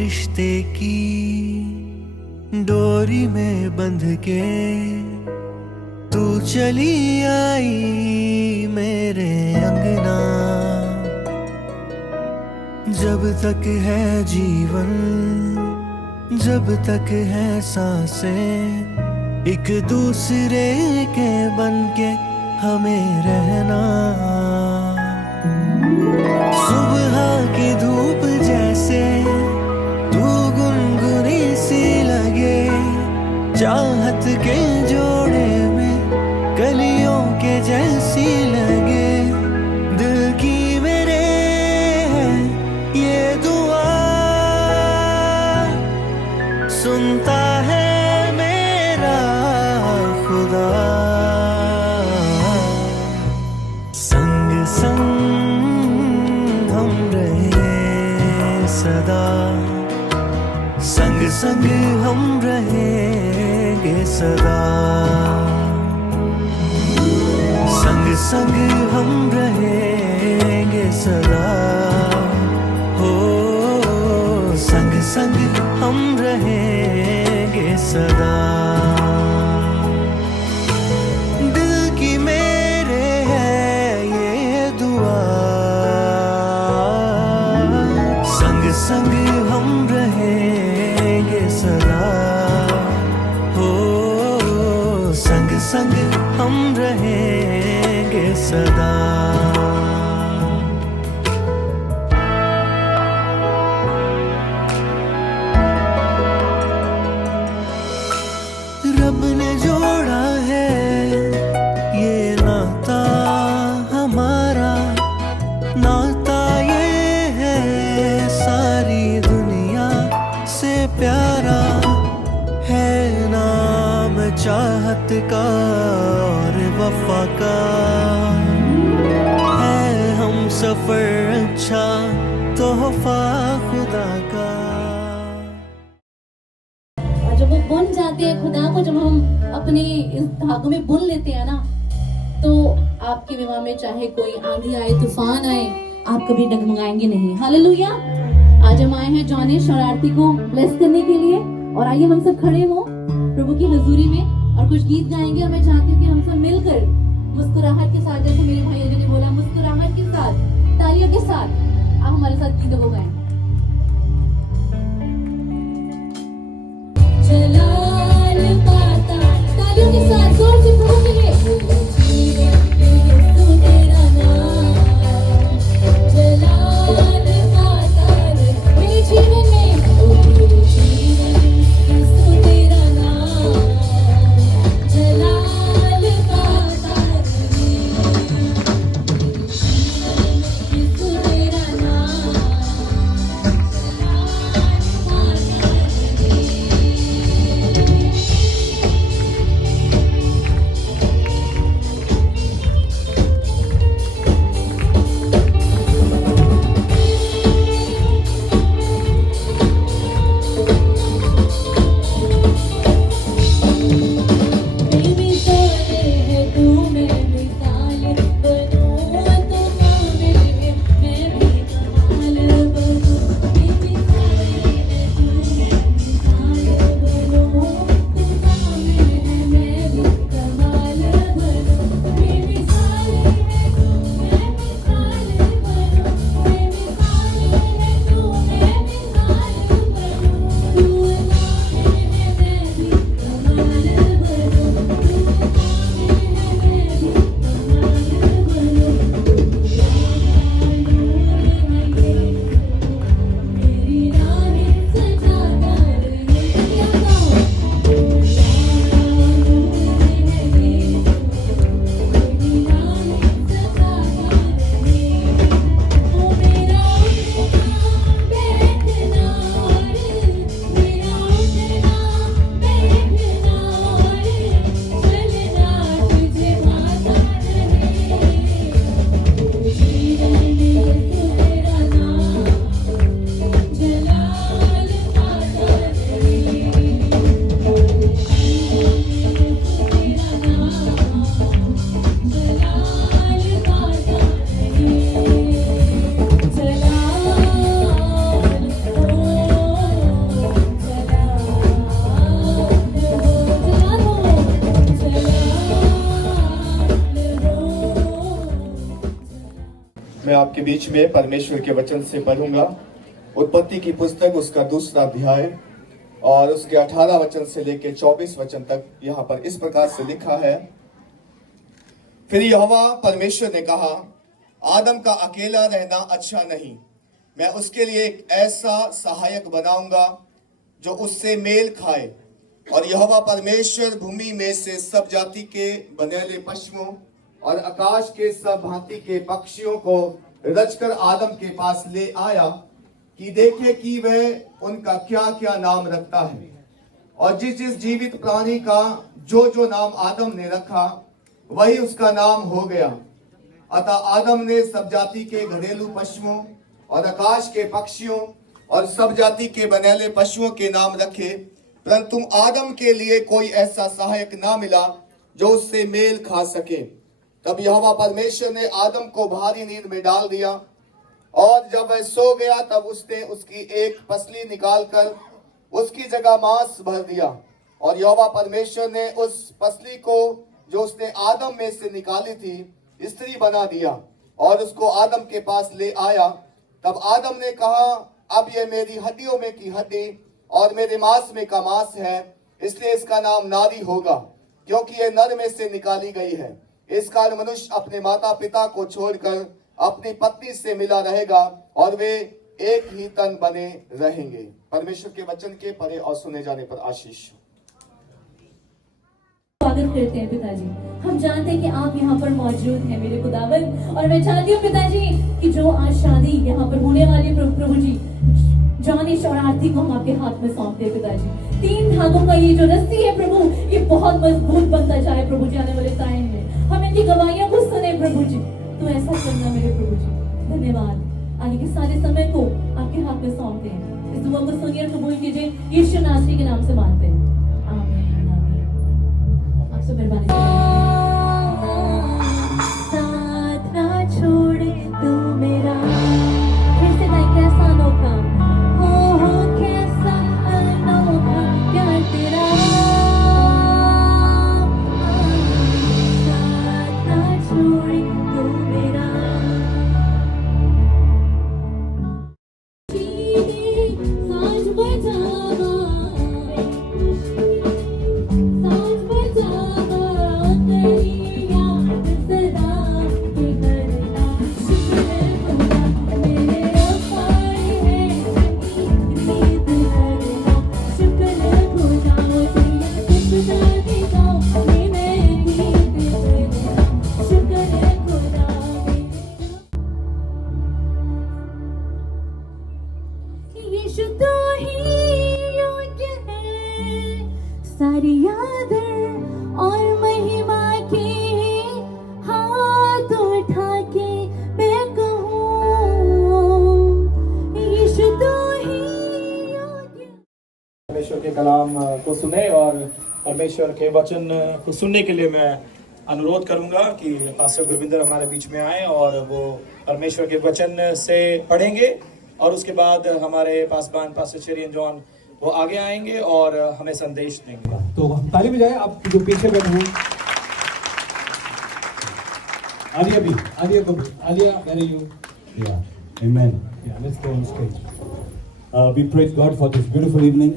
रिश्ते की डोरी में बंध के तू चली आई मेरे अंगना। जब तक है जीवन, जब तक है सांसें, एक दूसरे के बनके हमें रहना। सुबह की धूप जैसे तू गुनगुनी सी लगे, चाहत के जोड़े में कलियों के जैसी लगे। दिल की मेरे ये दुआ सुनता है मेरा खुदा। संग संग हम रहे सदा, संग संग हम रहेंगे सदा। संग संग हम रहेंगे सदा, हो संग संग हम रहेंगे सदा। दिल की मेरे है ये दुआ, संग संग हम रहेंगे सदा, हो संग संग हम रहेंगे सदा। रब ने जोड़ा है ये नाता हमारा, नाता ये है सारी दुनिया से प्यारा। है नाम चाहत का और वफा का, है हम सफर अच्छा तोहफा खुदा का। जब वो बुन जाते हैं खुदा को, जब हम अपने इस धागों में बुन लेते हैं ना, तो आपके विवाह में चाहे कोई आंधी आए तूफान आए, आप कभी डगमगाएंगे नहीं। हालेलुया। आज हम आए हैं जॉनिश और आरती को ब्लेस करने के लिए, और आइए हम सब खड़े हो प्रभु की हजूरी में और कुछ गीत गाएंगे। और मैं चाहती हूँ कि हम सब मिलकर मुस्कुराहट के साथ, जैसे मेरे भाइयों ने बोला, मुस्कुराहट के साथ, तालियों के साथ आप हमारे साथ गीतों को गाएं। जलाल पाता, तालियों के साथ जोर से प्रभु के लिए। तू तेरा नाम जलाल पाता मेरे जीवन में, मेरे जीवन तू तेरा नाम जलाल पाता तू तेरा नाम आपके बीच में परमेश्वर के वचन से पढ़ूंगा। उत्पत्ति की पुस्तक उसका 2 अध्याय और उसके 18 वचन से लेकर 24 वचन तक यहाँ पर इस प्रकार से लिखा है। फिर यहोवा परमेश्वर ने कहा, आदम का अकेला रहना अच्छा नहीं, मैं उसके लिए एक ऐसा सहायक बनाऊंगा जो उससे मेल खाए। और यहोवा परमेश्वर भूमि में से सब जाति के बनेले पशुओं और आकाश के सब भांति के पक्षियों को रचकर आदम के पास ले आया कि देखे कि वह उनका क्या क्या नाम रखता है। और जिस जिस जीवित प्राणी का जो जो नाम आदम ने रखा वही उसका नाम हो गया। अतः आदम ने सब जाति के घरेलू पशुओं और आकाश के पक्षियों और सब जाति के बनेले पशुओं के नाम रखे, परंतु आदम के लिए कोई ऐसा सहायक ना मिला जो उससे मेल खा सके। तब यहोवा परमेश्वर ने आदम को भारी नींद में डाल दिया और जब वह सो गया तब उसने उसकी एक पसली निकालकर उसकी जगह मांस भर दिया। और यहोवा परमेश्वर ने उस पसली को जो उसने आदम में से निकाली थी स्त्री बना दिया और उसको आदम के पास ले आया। तब आदम ने कहा, अब यह मेरी हड्डियों में की हड्डी और मेरे मांस में का मांस है, इसलिए इसका नाम नारी होगा, क्योंकि यह नर में से निकाली गई है। इस कारण मनुष्य अपने माता पिता को छोड़कर अपनी पत्नी से मिला रहेगा और वे एक ही तन बने रहेंगे। परमेश्वर के वचन के पढ़े और सुने जाने पर आशीष। स्वागत करते हैं पिताजी। हम जानते हैं कि आप यहाँ पर मौजूद हैं मेरे खुदावन, और मैं चाहती हूँ पिताजी कि जो आज शादी यहाँ पर होने वाली प्रभु जी जानिश और आरती को हम आपके हाथ में सौंपते हैं पिताजी। 3 धागों का ये जो रस्सी है प्रभु, ये बहुत मजबूत बनता जाए प्रभु जी आने वाले टाइम में। हम इनकी गवाहियों को सुने प्रभु जी, तो ऐसा करना मेरे प्रभु जी। धन्यवाद। आगे के सारे समय को आपके हाथ में सौंपते हैं। इस दुआ को सुनिए और कबूल कीजिए, यीशु नासरी के नाम से मांगते हैं, आमीन आमीन। आप सब मेहरबानी साथ ना छोड़े तू मेरा। फिर से गाएं, कैसा अनोखा हो कैसा अनोखा प्यार तेरा। साथ ना छोड़े तू मेरा। सांझ बजावा सांझ बजावा तेरी याद सदा के करना। शुक्र खुदा मेरे अपाए है नींद करना। शुक्र खुदा तेरी सदा दिखाओ मैं नींद करना। शुक्र खुदा यीशु तो ही योग्य है सारी आदर और महिमा की। हाथ उठा के मैं कहूँ यीशु तो ही योग्य। परमेश्वर के कलाम को सुने और परमेश्वर के वचन को सुनने के लिए मैं अनुरोध करूंगा कि पास्टर गुरविंदर हमारे बीच में आए और वो परमेश्वर के वचन से पढ़ेंगे और उसके बाद हमारे पासबान पास्टर चेरियन जॉन वो आगे आएंगे और हमें संदेश देंगे। तो ताली बजाए आप जो पीछे बैठे हैं। आलिया भी, आलिया को, Alia where are you? Yeah, amen. Yeah, let's go on stage. We praise God for this beautiful evening.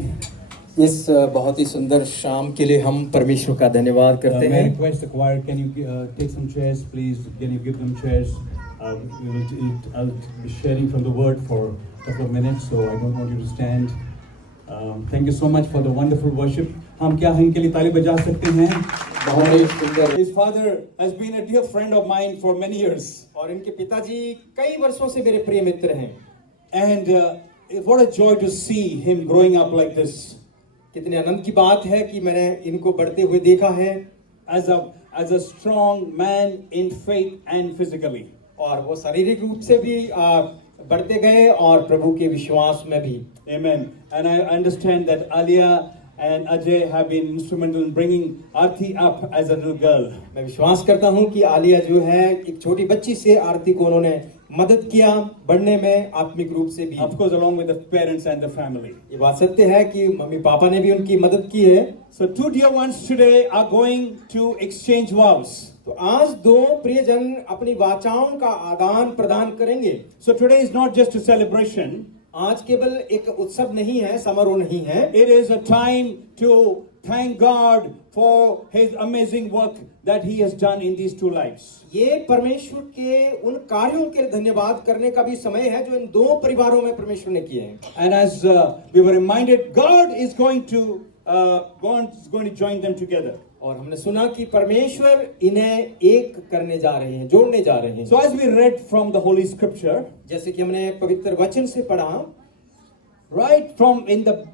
इस बहुत ही सुंदर शाम के लिए हम परमेश्वर का धन्यवाद करते May I हैं। request the choir, can you take some chairs, please? Can you give them chairs? I'll be sharing from the word for a couple of minutes, so I don't want you to stand. Thank you so much for the wonderful worship. हम क्या इनके लिए ताली बजा सकते हैं? बहुत ही सुंदर। His father has been a dear friend of mine for many years. और इनके पिताजी कई वर्षों से मेरे प्रिय मित्र हैं। And what a joy to see him growing up like this. कितने आनंद की बात है कि मैंने इनको बढ़ते हुए देखा है As a strong man in faith and physically. और वो शारीरिक रूप से भी बढ़ते गए और प्रभु के विश्वास में भी। Amen. And I understand that Alia and Ajay have been instrumental in bringing Aarti up as a little girl. मैं विश्वास करता हूँ कि आलिया जो है एक छोटी बच्ची से आरती को उन्होंने मदद किया बढ़ने में आत्मिक रूप से भी। Of course, along with the parents and the family. ये बात सत्य है कि मम्मी पापा ने भी उनकी मदद की है। So 2 dear ones today are going to exchange vows. तो आज दो प्रियजन अपनी वाचाओं का आदान प्रदान करेंगे। So today is not just a celebration. आज केवल एक उत्सव नहीं है, समारोह नहीं है। It is a time to thank God for His amazing work that He has done in these two lives. ये परमेश्वर के उन कार्यों के लिए धन्यवाद करने का भी समय है जो इन दो परिवारों में परमेश्वर ने किए हैं। And as we were reminded, God is going to join them together. और हमने सुना कि परमेश्वर इन्हें एक करने जा रहे हैं, जोड़ने जा रहे हैं। So as we read from the Holy Scripture, जैसे कि हमने पवित्र वचन से पढ़ा, right from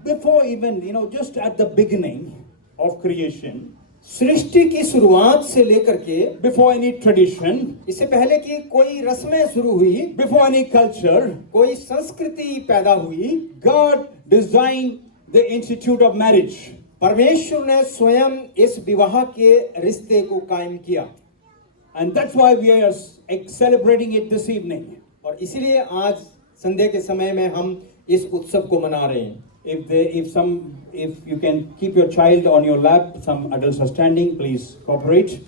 before even, just at the beginning of creation, सृष्टि की शुरुआत से लेकर के, before any tradition, इससे पहले कि कोई रस्में शुरू हुई, before any culture, कोई संस्कृति पैदा हुई, God designed the institute of marriage. परमेश्वर ने स्वयं इस विवाह के रिश्ते को कायम किया। And that's why we are celebrating it this evening. और इसीलिए आज संध्या के समय में हम इस उत्सव को मना रहे हैं। If you can keep your child on your lap, some adults are standing, please cooperate.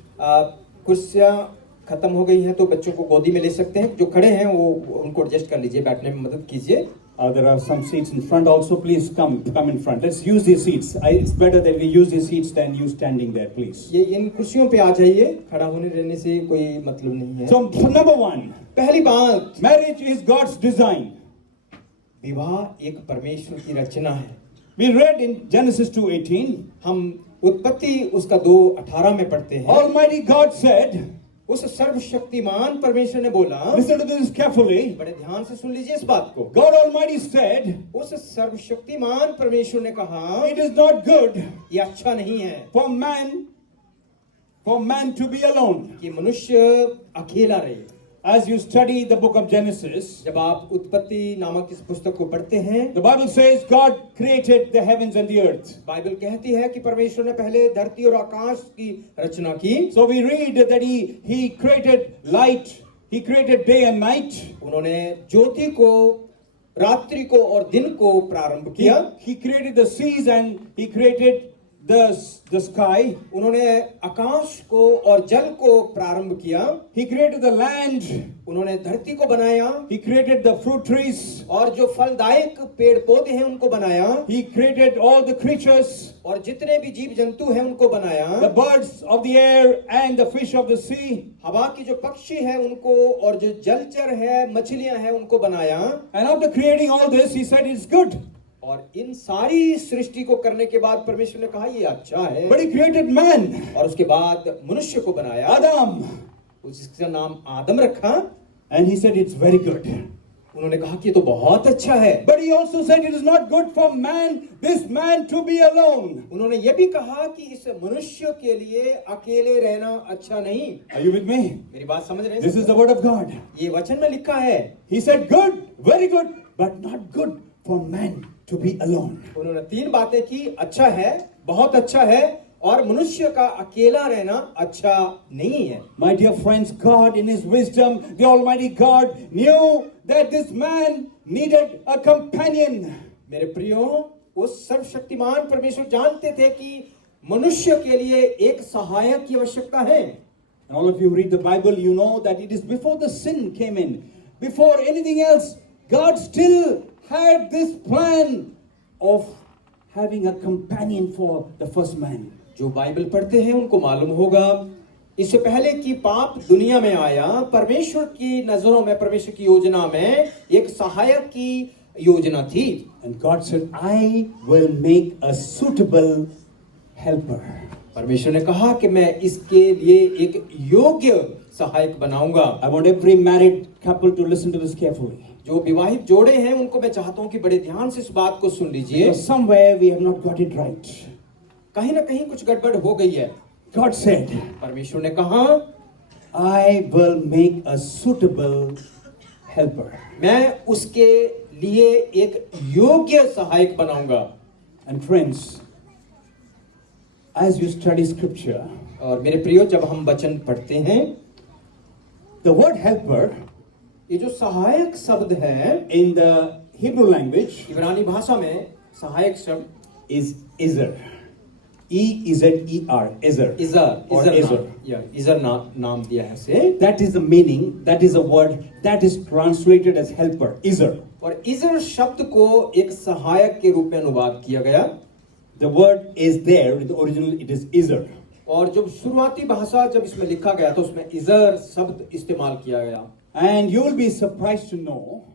कुर्सियां खत्म हो गई हैं तो बच्चों को गोदी में ले सकते हैं। जो खड़े हैं वो उनको एडजस्ट कर लीजिए, बैठने में मदद कीजिए। There are some seats in front also. Please come in front. Let's use these seats. It's better that we use these seats than you standing there, please. ये इन कुर्सियों पे आ जाइए, खड़ा होने रहने से कोई मतलब नहीं है। So number one, पहली बात, marriage is God's design. विवाह एक परमेश्वर की रचना है। We read in Genesis 2:18. हम उत्पत्ति उसका 2:18 में पढ़ते हैं। Almighty God said, उस सर्वशक्तिमान परमेश्वर ने बोला, listen to this carefully. बड़े ध्यान से सुन लीजिए इस बात को। God Almighty said, उस सर्वशक्तिमान परमेश्वर ने कहा, it is not good ये अच्छा नहीं है for man to be alone. कि मनुष्य अकेला रहे। As you study the book of Genesis, जब आप उत्पत्ति नामक इस पुस्तक को पढ़ते हैं, the Bible says God created the heavens and the earth. Bible कहती है कि परमेश्वर ने पहले धरती और आकाश की रचना की। So we read that he created light, he created day and night. उन्होंने ज्योति को, रात्रि को और दिन को प्रारंभ किया। He created the seas and he created the sky. उन्होंने आकाश को और जल को प्रारंभ किया। He created the land. उन्होंने धरती को बनाया। He created the fruit trees. और जो फलदायक पेड़ पौधे हैं उनको बनाया। He created all the creatures. और जितने भी जीव जंतु हैं उनको बनाया। The birds of the air and the fish of the sea. हवा की जो पक्षी है उनको और जो जलचर है, मछलियां हैं उनको बनाया। And after creating all this, he said it's good. और इन सारी सृष्टि को करने के बाद परमेश्वर ने कहा ये अच्छा है। But he created man. और उसके बाद मनुष्य को बनाया, Adam. उसका नाम आदम रखा। And he said it's very good. उन्होंने कहा कि ये तो बहुत अच्छा है। But he also said it is not good for this man to be alone. उन्होंने ये भी कहा कि इस मनुष्य के लिए अकेले रहना अच्छा नहीं। Are you with me? मेरी बात समझ रहे हैं? This is the word of God. ये वचन में लिखा है। He said good, very good, but not good for man to be alone. उन्होंने 3 बातें की, अच्छा है, बहुत अच्छा है और मनुष्य का अकेला रहना अच्छा नहीं है। My dear friends, God in His wisdom, the Almighty God knew that this man needed a companion. मेरे प्रियो, उस सर्वशक्तिमान परमेश्वर जानते थे कि मनुष्य के लिए एक सहायक की आवश्यकता है। And all of you read the Bible, you know that it is before the sin came in, before anything else, God still had this plan of having a companion for the first man. जो Bible पढ़ते हैं उनको मालूम होगा, इससे पहले कि पाप दुनिया में आया, परमेश्वर की नजरों में, परमेश्वर की योजना में एक सहायक की योजना थी। And God said, I will make a suitable helper. परमेश्वर ने कहा कि मैं इसके लिए एक योग्य सहायक बनाऊंगा। I want every married couple to listen to this carefully. जो विवाहित जोड़े हैं उनको मैं चाहता हूं कि बड़े ध्यान से इस बात को सुन लीजिए। Because somewhere we have not got it right. कहीं ना कहीं कुछ गड़बड़ हो गई है। God said, परमेश्वर ने कहा, I will make a suitable helper. मैं उसके लिए एक योग्य सहायक बनाऊंगा। And friends, as you study scripture, और मेरे प्रियो, जब हम वचन पढ़ते हैं, the word helper ये जो सहायक शब्द है in the Hebrew language इब्रानी भाषा में सहायक शब्द is Ezer. E-Z-E-R, Ezer. Or Ezer. इजर नाम दिया है उसे. That is the meaning, that is a word that is translated as helper, Ezer. और इजर शब्द को एक सहायक के रूप में अनुवाद किया गया. The word is there, in the original it is Ezer. और जब शुरुआती भाषा जब इसमें लिखा गया तो उसमें इजर शब्द इस्तेमाल किया गया. And you will be surprised to know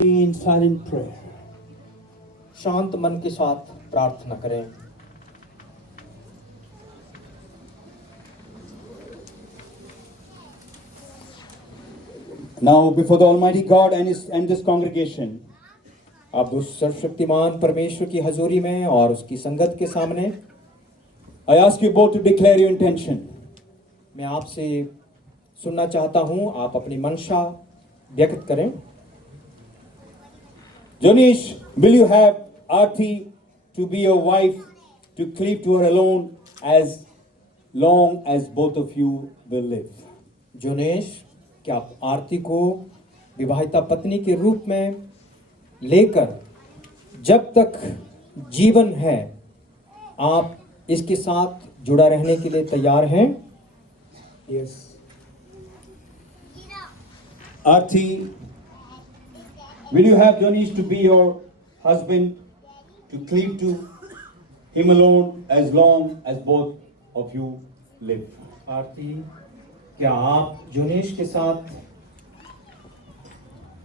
in silent prayer. शांत मन के साथ प्रार्थना करें. Now before the Almighty God and this congregation, अब उस सर्वशक्तिमान परमेश्वर की हजूरी में और उसकी संगत के सामने I ask you both to declare your intention. मैं आपसे सुनना चाहता हूं, आप अपनी मंशा व्यक्त करें. Jonish, will you have Aarti to be your wife, to cleave to her alone as long as both of you will live? जोनेश, क्या आप आरती को विवाहिता पत्नी के रूप में लेकर जब तक जीवन है आप इसके साथ जुड़ा रहने के लिए तैयार हैं? Yes. Aarti, will you have Jonish to be your husband, to cleave to him alone as long as both of you live? आरती, क्या आप जोनेश के साथ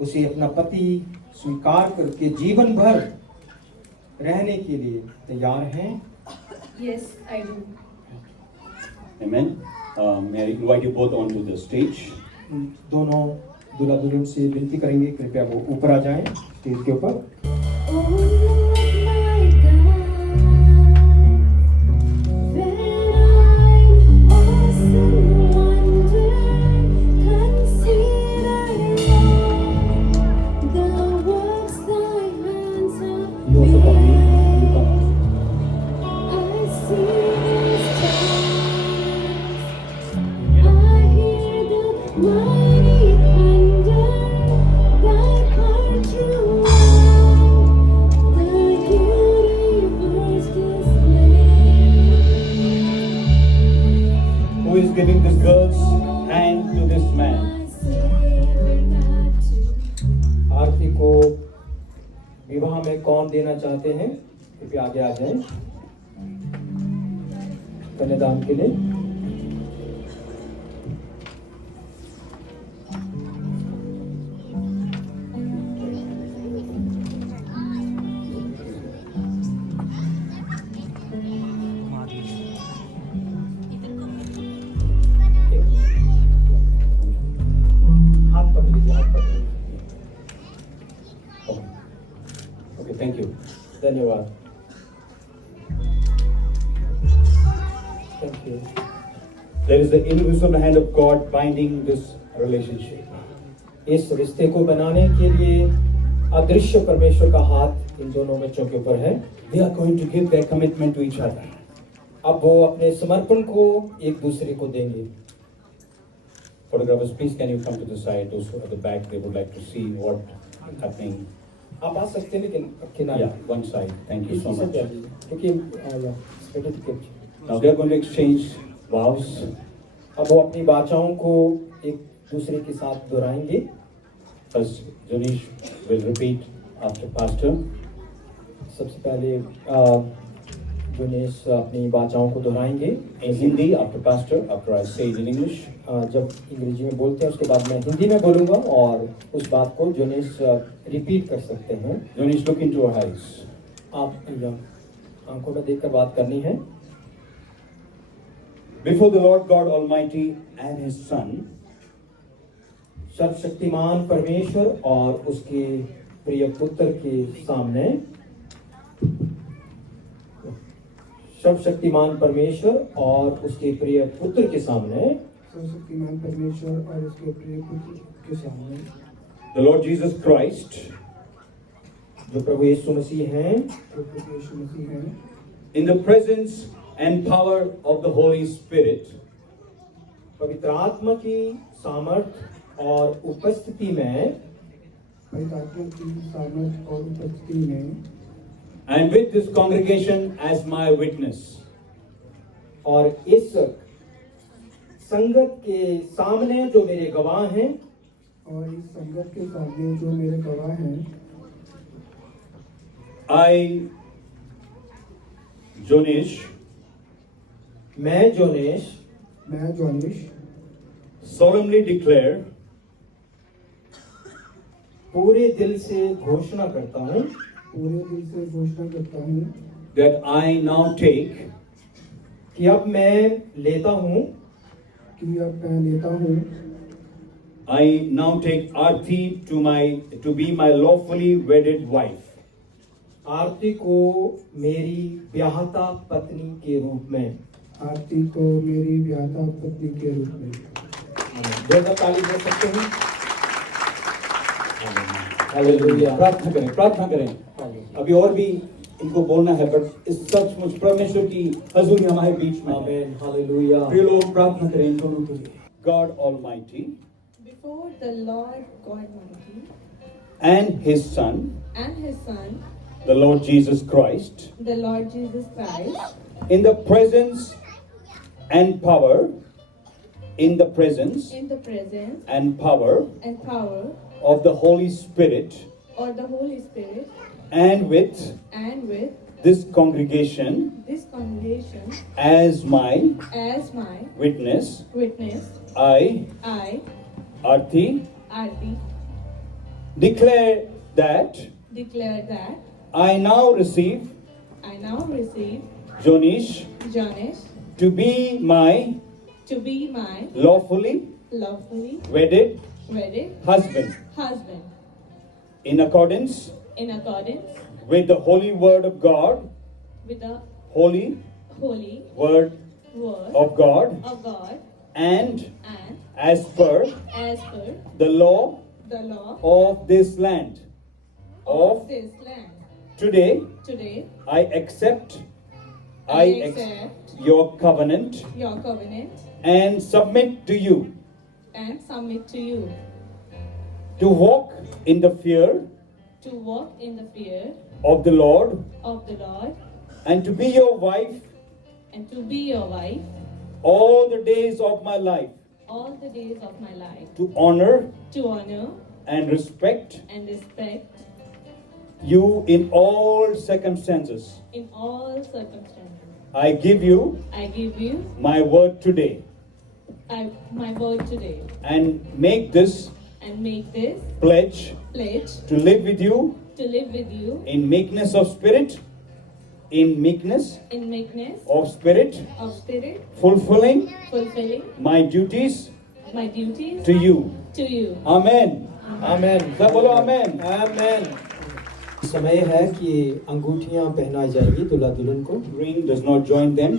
उसे अपना पति स्वीकार करके जीवन भर रहने के लिए तैयार हैं? Yes, I do. Amen. May I invite you both onto the stage. दोनों दूल्हा दुल्हन से विनती करेंगे कृपया वो ऊपर आ जाएं स्टेज के ऊपर. Who is giving this girl's hand to this man? आरती को विवाह में कौन देना चाहते हैं? कृपया आगे आ जाएं कन्यादान के लिए. हाथ पकड़ लीजिए, हाथ पकड़ लीजिए. Okay, thank you. धन्यवाद. Thank you. There is the invisible hand of God binding this relationship. इस रिश्ते को बनाने के लिए अदृश्य परमेश्वर का हाथ इन दोनों बच्चों के ऊपर है. They are going to give their commitment to each other. अब वो अपने समर्पण को एक दूसरे को देंगे. Photographers, please can you come to the side? Those who are at the back, they would like to see what happening. आप आ सकते हैं लेकिन किनारे. Yeah, one side. Thank you so much. क्योंकि Now they are going to exchange vows. अब वो अपनी वाचाओं को एक दूसरे के साथ दोहराएंगे. First, Jonish will repeat after Pastor. सबसे पहले जोनेश अपनी वाचाओं को दोहराएंगे In Hindi, after Pastor, after I say it in English. जब अंग्रेजी में बोलते हैं उसके बाद मैं हिंदी में बोलूँगा और उस बात को जोनेश रिपीट कर सकते हैं. Jonish, look into her eyes. आप आंखों में देखकर बात करनी है. Before the Lord God Almighty and His Son, सर्वशक्तिमान परमेश्वर और उसके प्रिय पुत्र के सामने सर्वशक्तिमान परमेश्वर और उसके प्रिय पुत्र के सामने सर्वशक्तिमान परमेश्वर और उसके प्रिय पुत्र के सामने the Lord Jesus Christ, जो प्रभु यीशु मसीह हैं, जो प्रभु यीशु मसीह हैं, in the presence and power of the Holy Spirit, पवित्र आत्मा की सामर्थ और उपस्थिति में, पवित्र आत्मा की सामर्थ और उपस्थिति में, and with this congregation as my witness, और इस संगत के सामने जो मेरे गवाह हैं, और इस संगत के सामने जो मेरे गवाह हैं, I, Jonish, मैं जोनिश solemnly declare पूरे दिल से घोषणा करता हूँ पूरे दिल से घोषणा करता हूँ that I now take कि अब मैं लेता हूँ कि अब मैं लेता हूँ I now take Arthi to be my lawfully wedded wife. आरती को मेरी ब्याहता पत्नी के रूप में, आरती को मेरी ब्याहता पत्नी के रूप में। जोरदार ताली दे सकते हैं। हालेलुया। प्रार्थना करें। अभी और भी इनको बोलना है, बट इस सचमुच परमेश्वर की हजूरी हमारे बीच में है। आमीन। हालेलुया। प्रिय लोग, प्रार्थना करें इन दोनों के लिए। God Almighty Before the Lord God Almighty and His Son, the Lord Jesus Christ, the Lord Jesus Christ, in the presence and power, in the presence in the presence and power and power of the Holy Spirit, or the Holy Spirit, and with and with this congregation this congregation as my as my witness, witness, I, I, Arthi, Arti, declare that declare that I now receive I now receive Jonish Janish to be my to be my lawfully lawfully wedded wedded husband husband in accordance in accordance with the holy word of God, with the holy holy word word of God, of God and and as per as per the law the law of this land. of this land. Today, Today, I accept I accept your covenant your covenant and submit to you and submit to you to walk in the fear to walk in the fear of the Lord of the Lord and to be your wife and to be your wife all the days of my life, all the days of my life, to honor to honor and respect and respect you in all circumstances. in all circumstances. I give you I give you my word today my word today and make this and make this pledge pledge to live with you to live with you in meekness of spirit, in meekness in meekness of spirit, of spirit, fulfilling fulfilling my duties my duties to you. to you. Amen. आमीन। सब बोलो आमेन। आमीन। समय है कि अंगूठियां पहनाई जाएगी दूल्हा दुल्हन को। Ring does not join them.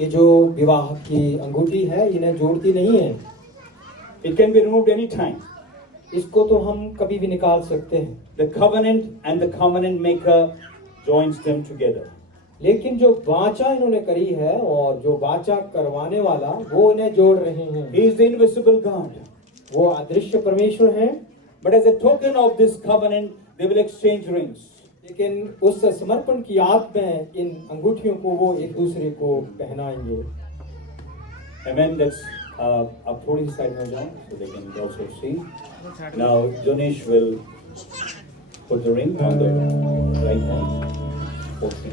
ये जो विवाह की अंगूठी है, इन्हें जोड़ती नहीं है। It can be removed any time. इसको तो हम कभी भी निकाल सकते हैं। The covenant and the covenant maker joins them together. लेकिन जो वाचा इन्होंने करी है और जो वाचा करवाने वाला, वो इन्हें जोड़ रहे हैं। He is the invisible God. वो अदृश्य परमेश्वर हैं। But as a token of this covenant, they will exchange rings. लेकिन उस समर्पण की याद में इन अंगूठियों को वो एक दूसरे को पहनाएंगे। Amen. That's आप थोड़ी सी साइड में हो जाओ, so they can also see. Now Jonish will put the ring on the right hand. Okay.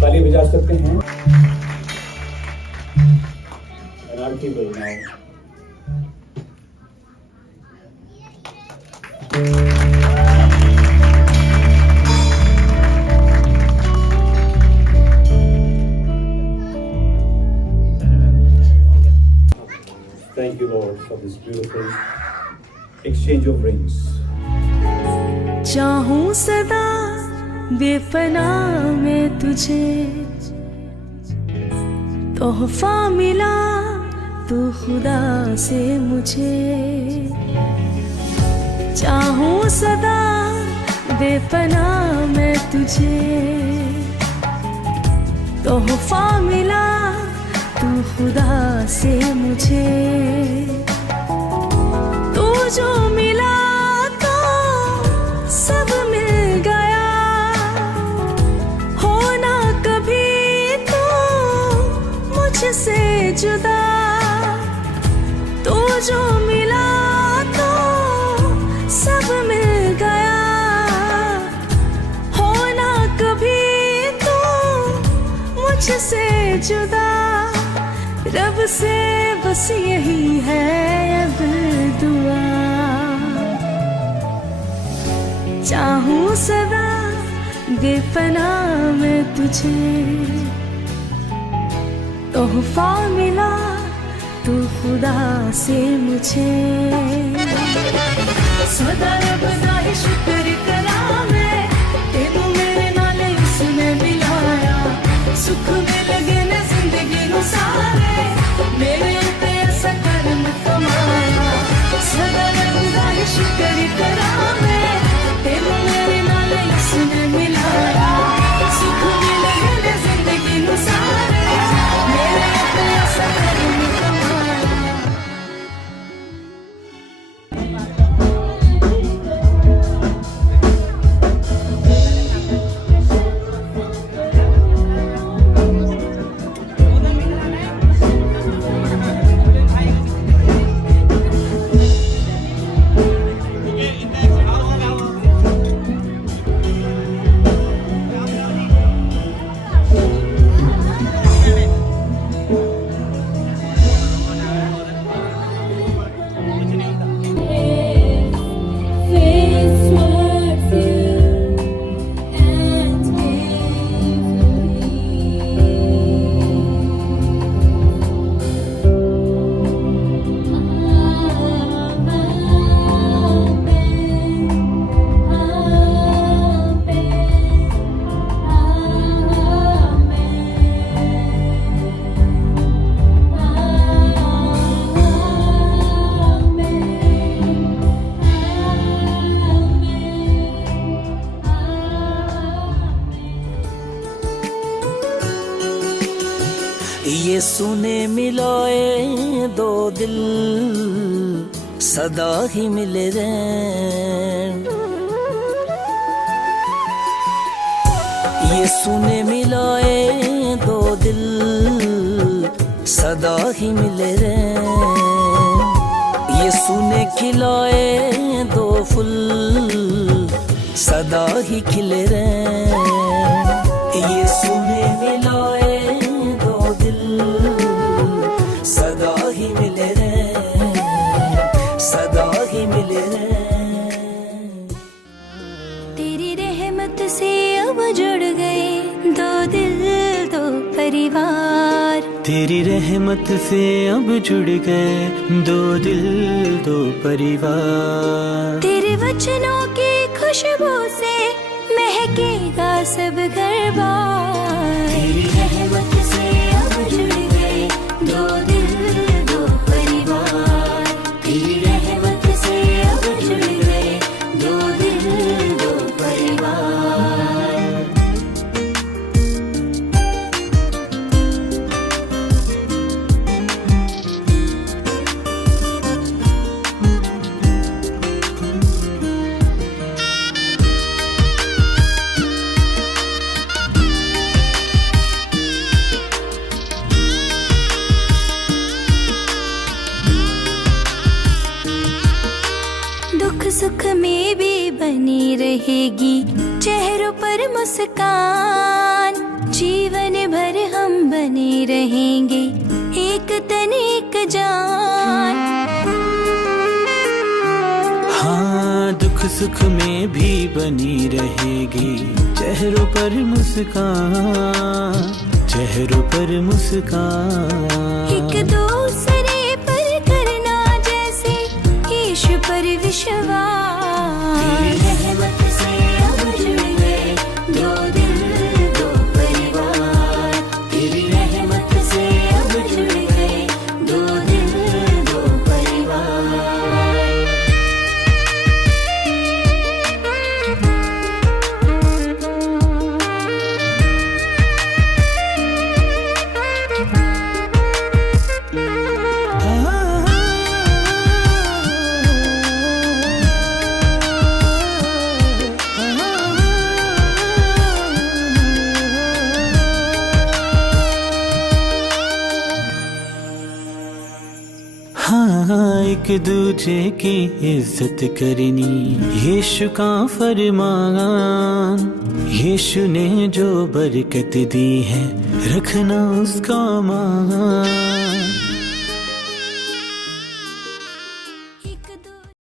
ताली बजा सकते हैं. And Aarti will now. Thank you, Lord, for this beautiful exchange of rings. चाहूं सदा बेपना में तुझे तोहफा मिला तू खुदा से मुझे। चाहूं सदा बेपना में तुझे तोहफा मिला तू खुदा से मुझे। तू जो मिला तो सब मिल गया, होना कभी तो मुझसे जुदा। तू जो मिला तो सब मिल गया, होना कभी तो मुझसे जुदा। रब से बस यही है अब दुआ, चाहूं सदा बेपना में तुझे तोहफा मिला तू खुदा से मुझे। सदा रब दा ही शुक्र करा मैं, तेनू मेरे नाल उसने मिलाया। सुख मिल गए ने जिंदगी नू सारे, मेरे ते ऐसा करम कमाया। सदा रब दा ही शुक्र करा मैं, तेनू मेरे नाल उसने मिलाया। सुख मिल गए ने जिंदगी नू सारे, मेरे ते ऐसा करम कमाया। यीशु ने मिलाए दो दिल सदा ही मिले रहें। यीशु ने मिलाए दो दिल सदा ही मिले रहें। यीशु ने खिलाए दो फूल सदा ही खिले रहें। यीशु ने मिलाए सदा ही मिले रहें, सदा ही मिले रहें। तेरी रहमत से अब जुड़ गए दो दिल दो परिवार। तेरी रहमत से अब जुड़ गए दो दिल दो परिवार। तेरे वचनों की खुशबू से महकेगा सब घर-बार। तेरी रहमत से अब जुड़ गए दो दिल दो परिवार। तेरी रहमत से अब जुड़ गए दो दिल दो परिवार। सुख में भी बनी रहेगी चेहरों पर मुस्कान। जीवन भर हम बने रहेंगे एक तन एक जान। हाँ, दुख सुख में भी बनी रहेगी चेहरों पर मुस्कान, चेहरों पर मुस्कान। एक दूसरे पर करना जैसे यीशु पर विश्वास। तेरी रहमत से अब जुड़ गए दो एक दूजे की इज्जत करनी, यीशु का फरमान। यीशु ने जो बरकत दी है रखना उसका मान।